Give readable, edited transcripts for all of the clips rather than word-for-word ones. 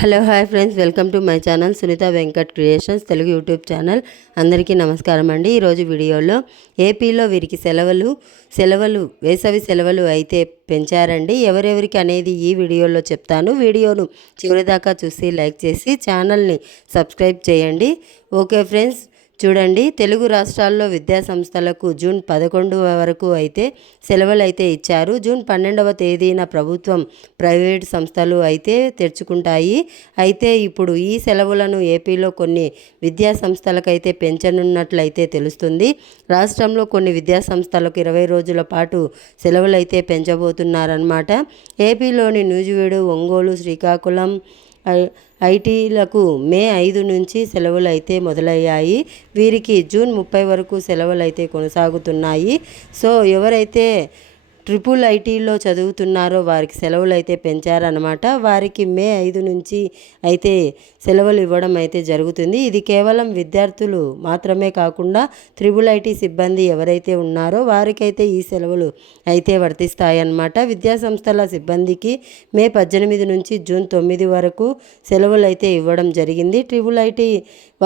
Hello hi friends, welcome to my channel Sunitha Venkat creations Telugu YouTube channel. అందరికీ నమస్కారం అండి. ఈరోజు వీడియోలో ఏపీలో వీరికి సెలవులు వేసవి సెలవులు అయితే పెంచారండి. ఎవరెవరికి అనేది ఈ వీడియోలో చెప్తాను. వీడియోను చివరిదాకా చూసి లైక్ చేసి ఛానల్ని సబ్స్క్రైబ్ చేయండి. ఓకే ఫ్రెండ్స్, చూడండి, తెలుగు రాష్ట్రాల్లో విద్యాసంస్థలకు జూన్ 11 వరకు అయితే సెలవులు అయితే ఇచ్చారు. జూన్ 12వ తేదీన ప్రభుత్వం, ప్రైవేట్ సంస్థలు అయితే తెరుచుకుంటాయి. అయితే ఇప్పుడు ఈ సెలవులను ఏపీలో కొన్ని విద్యాసంస్థలకైతే పెంచనున్నట్లయితే తెలుస్తుంది. రాష్ట్రంలో కొన్ని విద్యాసంస్థలకు 20 రోజుల పాటు సెలవులు అయితే పెంచబోతున్నారన్నమాట. ఏపీలోని నూజివీడు, ఒంగోలు, శ్రీకాకుళం ఐటీలకు మే 5 నుంచి సెలవులు అయితే మొదలయ్యాయి. వీరికి జూన్ 30 వరకు సెలవులు అయితే కొనసాగుతున్నాయి. సో ఎవరైతే ట్రిపుల్ ఐటీలో చదువుతున్నారో వారికి సెలవులు అయితే పెంచారనమాట. వారికి మే 5 నుంచి అయితే సెలవులు ఇవ్వడం అయితే జరుగుతుంది. ఇది కేవలం విద్యార్థులు మాత్రమే కాకుండా ట్రిపుల్ ఐటీ సిబ్బంది ఎవరైతే ఉన్నారో వారికైతే ఈ సెలవులు అయితే వర్తిస్తాయన్నమాట. విద్యాసంస్థల సిబ్బందికి మే 18 నుంచి జూన్ 9 వరకు సెలవులు అయితే ఇవ్వడం జరిగింది. ట్రిపుల్ ఐటీ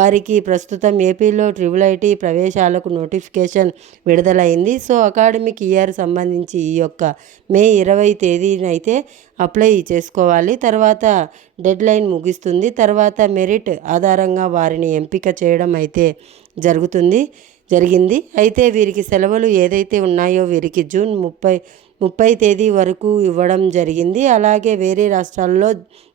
వారికి ప్రస్తుతం ఏపీలో ట్రిపుల్ ఐటీ ప్రవేశాలకు నోటిఫికేషన్ విడుదలైంది. సో అకాడమిక్ ఇయర్ సంబంధించి ఈ యొక్క మే 20 తేదీనైతే అప్లై చేసుకోవాలి. తర్వాత డెడ్ లైన్ ముగిస్తుంది. తర్వాత మెరిట్ ఆధారంగా వారిని ఎంపిక చేయడం అయితే జరిగింది. అయితే వీరికి సెలవులు ఏదైతే ఉన్నాయో వీరికి జూన్ 30 తేదీ వరకు ఇవ్వడం జరిగింది. అలాగే వేరే రాష్ట్రాల్లో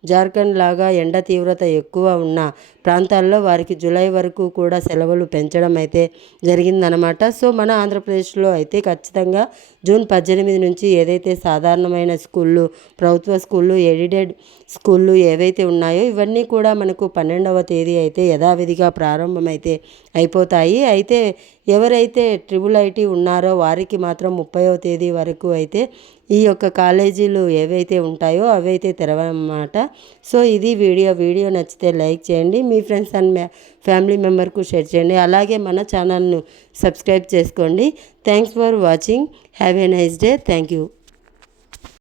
జార్ఖండ్ లాగా ఎండ తీవ్రత ఎక్కువ ఉన్న ప్రాంతాల్లో వారికి జూలై వరకు కూడా సెలవులు పెంచడం అయితే జరిగిందనమాట. సో మన ఆంధ్రప్రదేశ్లో అయితే ఖచ్చితంగా జూన్ 18 నుంచి ఏదైతే సాధారణమైన స్కూళ్ళు, ప్రభుత్వ స్కూళ్ళు, ఎడిటెడ్ స్కూళ్ళు ఏవైతే ఉన్నాయో ఇవన్నీ కూడా మనకు 12వ తేదీ అయితే యథావిధిగా ప్రారంభమైతే అయిపోతాయి. అయితే ఎవరైతే ట్రిపుల్ ఐటీ ఉన్నారో వారికి మాత్రం 30వ తేదీ వరకు అయితే ఈ యొక్క కాలేజీలు ఏవైతే ఉంటాయో అవైతే తెరవన్నమాట. సో ఇది వీడియో నచ్చితే లైక్ చేయండి, మీ ఫ్రెండ్స్ అండ్ ఫ్యామిలీ మెంబర్కు షేర్ చేయండి. అలాగే మన ఛానల్ను సబ్స్క్రైబ్ చేసుకోండి. Thanks for watching. Have a nice day. Thank you.